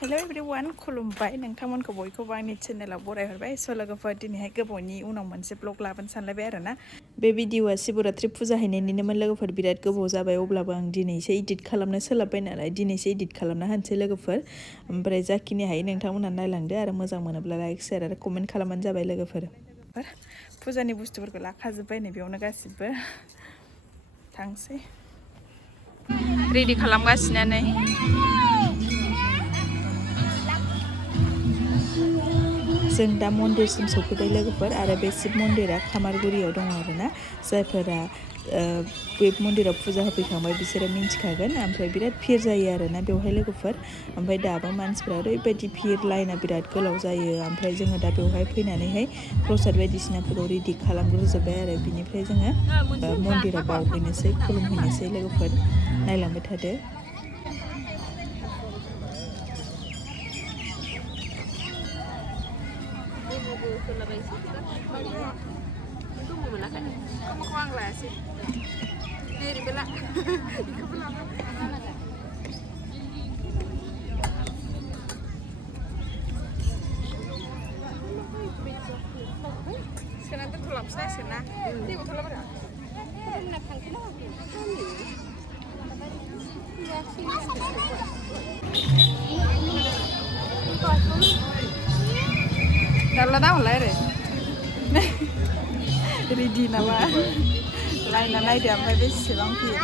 Hello everyone, खुलुमबाय नोंथांमोनखौ बयखौबो आंनि चेनेलाव बरायहरबाय स' लोगोफोर दिनैहाय गोबावनि उनाव मोनसे ब्लग लाबोनो सानलायबाय आरोना बे भिडिअआ शिवरात्रि फुजा हैनायनिनोमोन लोगोफोर बिराद गोबाव जाबाय अब्लाबो आं दिनैसो एडिट खालामनो सोलाबबाय नालाय दिनैसो एडिट खालामना होनोसै लोगोफोर ओमफ्राय जाखिनि हायो नोंथांमोनहा नायलांदो आरो मोजां मोनोब्ला लाइक शेयार आरो कमेन्ट खालामबानो जाबाय लोगोफोर फुजानि बुस्थुफोरखौ लाखाजोब्बाय नै बेयावनो गासिबो थांसै रेडि खालामगासिनो नै जों दा मन्दिरसिम सफैबाय लोगोफोर आरो बे शिब मन्दिरा खामारगुरियाव दङ आरोना जायफोरा बे मन्दिराव फुजा होफैखांबाय बिसोरो मिन्थिखागोन ओमफ्राय बिराद भिर जायो आरोना बेवहाय लोगोफोर ओमफ्राय दाबो मानसिफ्रा ओरैबायदि भिर लाइना बिराद गोलाव जायो ओमफ्राय जोङो दा बेवहाय फैनानैहाय प्रसाद बायदिसिनाफोरखौ रेडि खालामग्रोजोब्बाय आरो बिनिफ्राय जोङो मन्दिराव बावहैनोसै खुलुमहैनोसै लोगोफोर नायलांबाय थादो आं लायासै ओरैबो ला बेखौबो लाबो सोना दोनथ'लांफिननांसिगोन ना दै बथला बारा दाब्ला दा हरलाय आरो रेडि नामा लाइना नायदो ओमफ्राय बेसेबां फैयो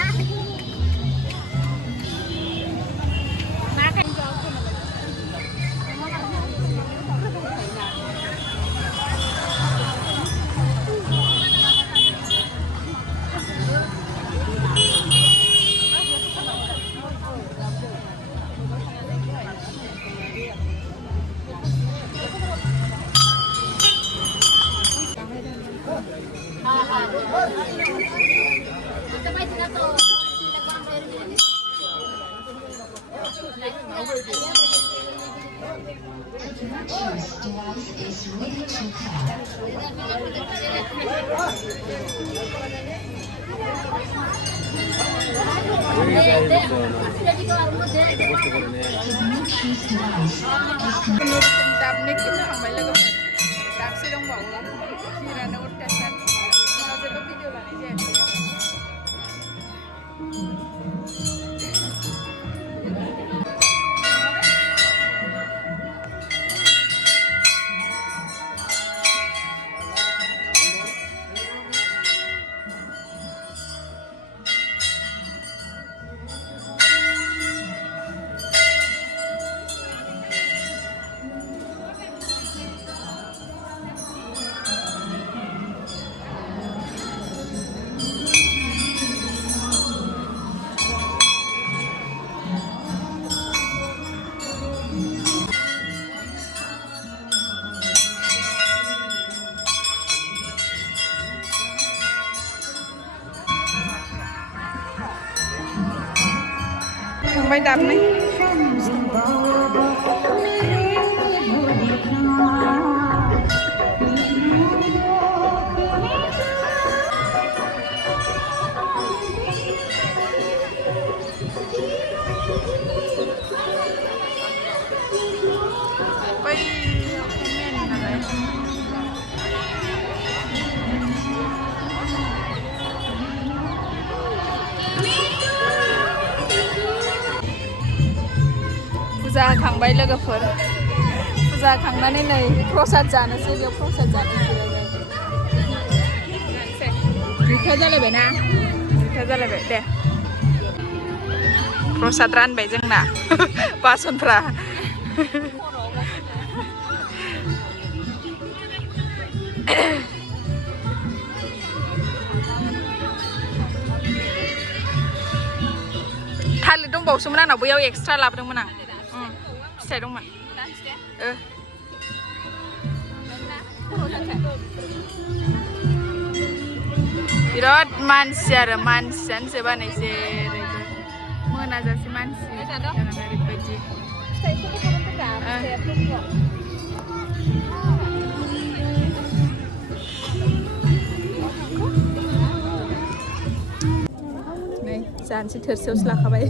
दाबनै खिन्थाखांबाय लोगोफोर दाबसे दंबावो खिरानो अत्याचार उनाव जेबो भिडिअ लानाय जायाखै थांबाय दाबनै फुजा होखांबाय लोगोफोर फुजा होखांनानै नै प्रसाद जानोसै बेयाव प्रसाद जानोसै दुइथा जालायबायना दुइथा जालायबाय दे प्रसाद रानबाय जोंना बासनफ्रा थालिर दंबावसोमोन आंनाव बैयाव एक्सट्रा लाबोदोंमोन आं फिथाइ दंमोन बिराद मानसि आरो मानसियानो जोबा नै जेरैबो मोनाजासे मानसि ओरैबायदि नै जानोसै थोरसियावसो लाखाबाय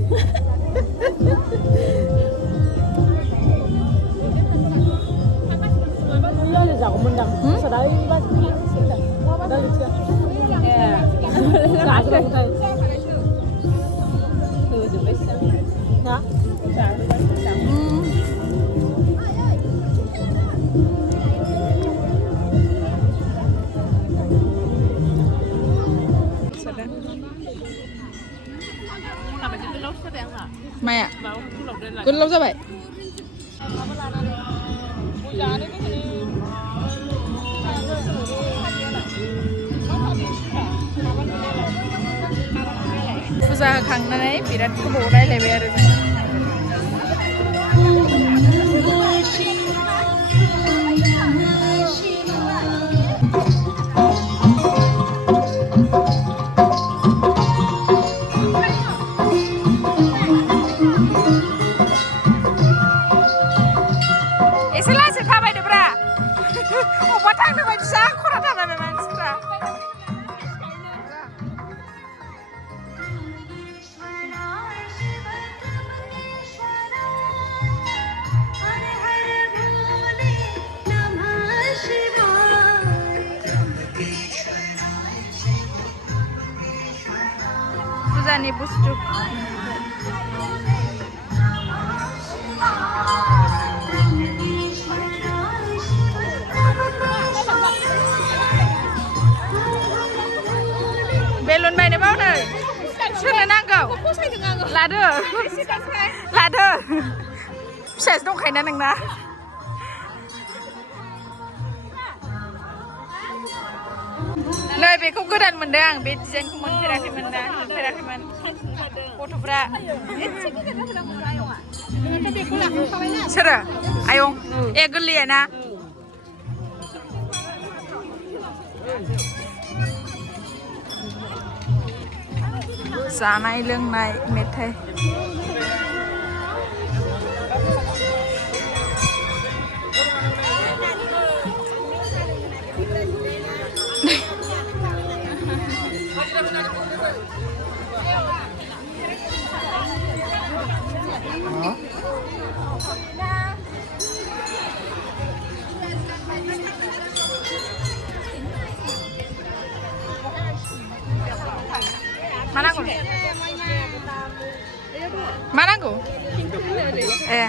Maya, good love जाबाय फुजा होखांनानै बिराद गोबाव रायलायबाय आरो जों फुजानि बुस्थु बेलुन बायनो बावदों सोरनो नांगौ लादो लादो फिसासो दंखायोना नोंना नै बेखौ गोदान मोनदों आं बे डिजाइनखौ मोनफेराखैमोन ना नुफेराखैमोन गथ'फ्रा सोरो आयं ए गोरलैया ना जानाय लोंनाय मेथाइ मा नांगौ मा नांगौ ए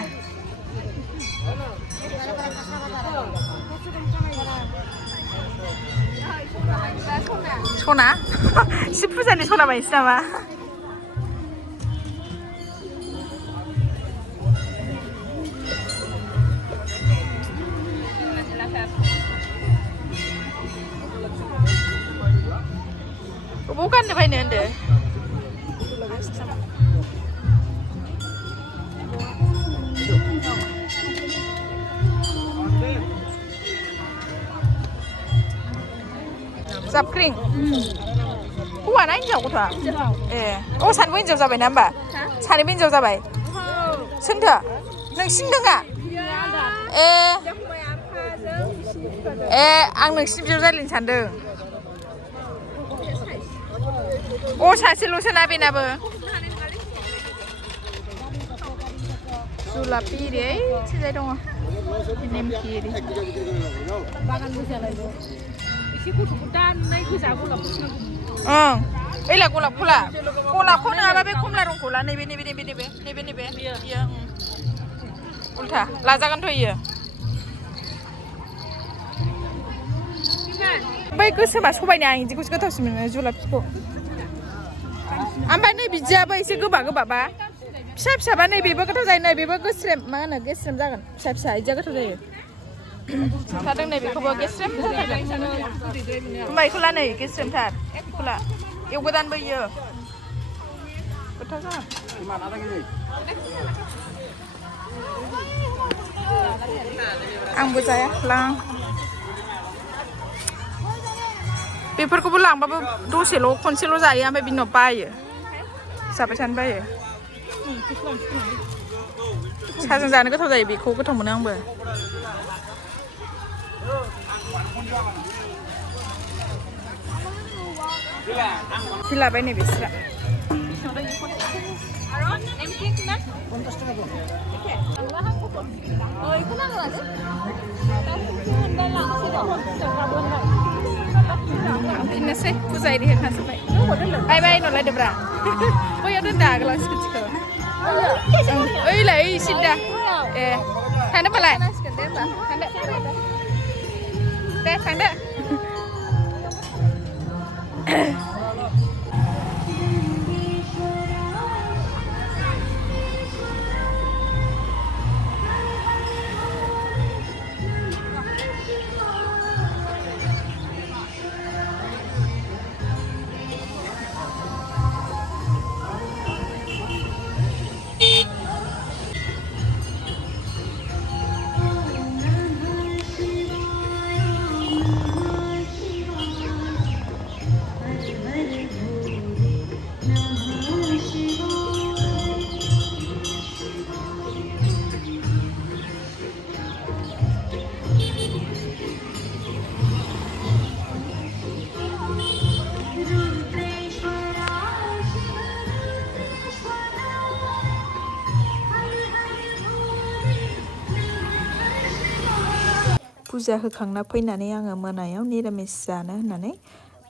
सना शिब फुजानि सना बायनोसै नामा बबाव गाननो बायनो होनदो जाबख्रिं हौवाना हिनजाव गथ'आ ए अ सानैबो हिनजाव जाबायना होमबा सानैबो हिनजाव जाबाय सोंदो नों सिनदोङा ए आं नोंसिनि बियाव जालिनो सानदों अ सासेल'सोना बेनाबो जुलापि एरि ओइथिंजाय दङ नेमखि एरि ओं ओइला गलाप फुला गलापखौ नङाबा बे कमला रंखौ ला नैबे नैबे नैबे नैबे नैबे नैबे इयो उल्था लाजागोनथ' इयो बै गोसोमा सबायनि आं इदिखौसो गोथावसिन मोनो जुलापिखौ ओमफ्राय नै बिदियाबो एसे गोबा गोबाबा फिसा फिसाबा नैबेबो गोथाव जायो नैबेबो गेस्रेम मा होनो गेस्रेम जागोन फिसा फिसा इदिया गोथाव जायो थादों नैबेखौबो गेस्रेम जागोन होमबा इखौ ला नै गेस्रेमथार इखौ ला एवगोदानबो इयो गोथाव जागोन आंबो जाया लां बेफोरखौबो लांबाबो दसेल' खनसेल' जायो ओमफ्राय बिनि उनाव बायो जाबाय थानो बायो साहाजों जानो गोथाव जायो बेखौ गोथाव मोनो आंबो हिलाबाय नै बिस्रा थांफिननोसै फुजा इरि होखांजोब्बाय बाय बाय नलायदोब्रा बैयाव दोनदो आगोलाव स्कुटिखौ ओइलाय ओइ सिदा ए थांदो होनबालाय थांदो दे थांदो फुजा होखांना फैनानै आङो मोनायाव निरामिस जानो होननानै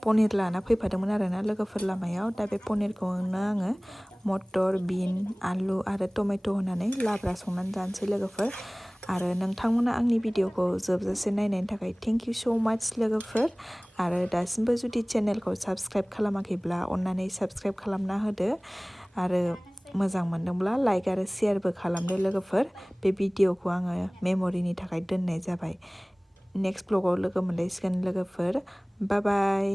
पनिर लाना फैफादोंमोन आरोना लोगोफोर लामायाव दा बे पनिरखौनो आङो मटर बिन आलु आरो टमेट' होनानै लाब्रा संनानै जानोसै लोगोफोर आरो नोंथांमोना आंनि भिडिअखौ जोबजासे नायनायनि थाखाय थेंक इउ स' माच लोगोफोर आरो दासिमबो जुदि चेनेलखौ साबस्क्राइब खालामाखैब्ला अन्नानै साबस्क्राइब खालामना होदो आरो मोजां मोनदोंब्ला लाइक आरो शेयारबो खालामदो लोगोफोर बे भिडिअखौ आङो मेम'रिनि थाखाय दोननाय जाबाय नेक्स्ट ब्लगाव लोगो मोनलायसिगोन लोगोफोर बाय बाय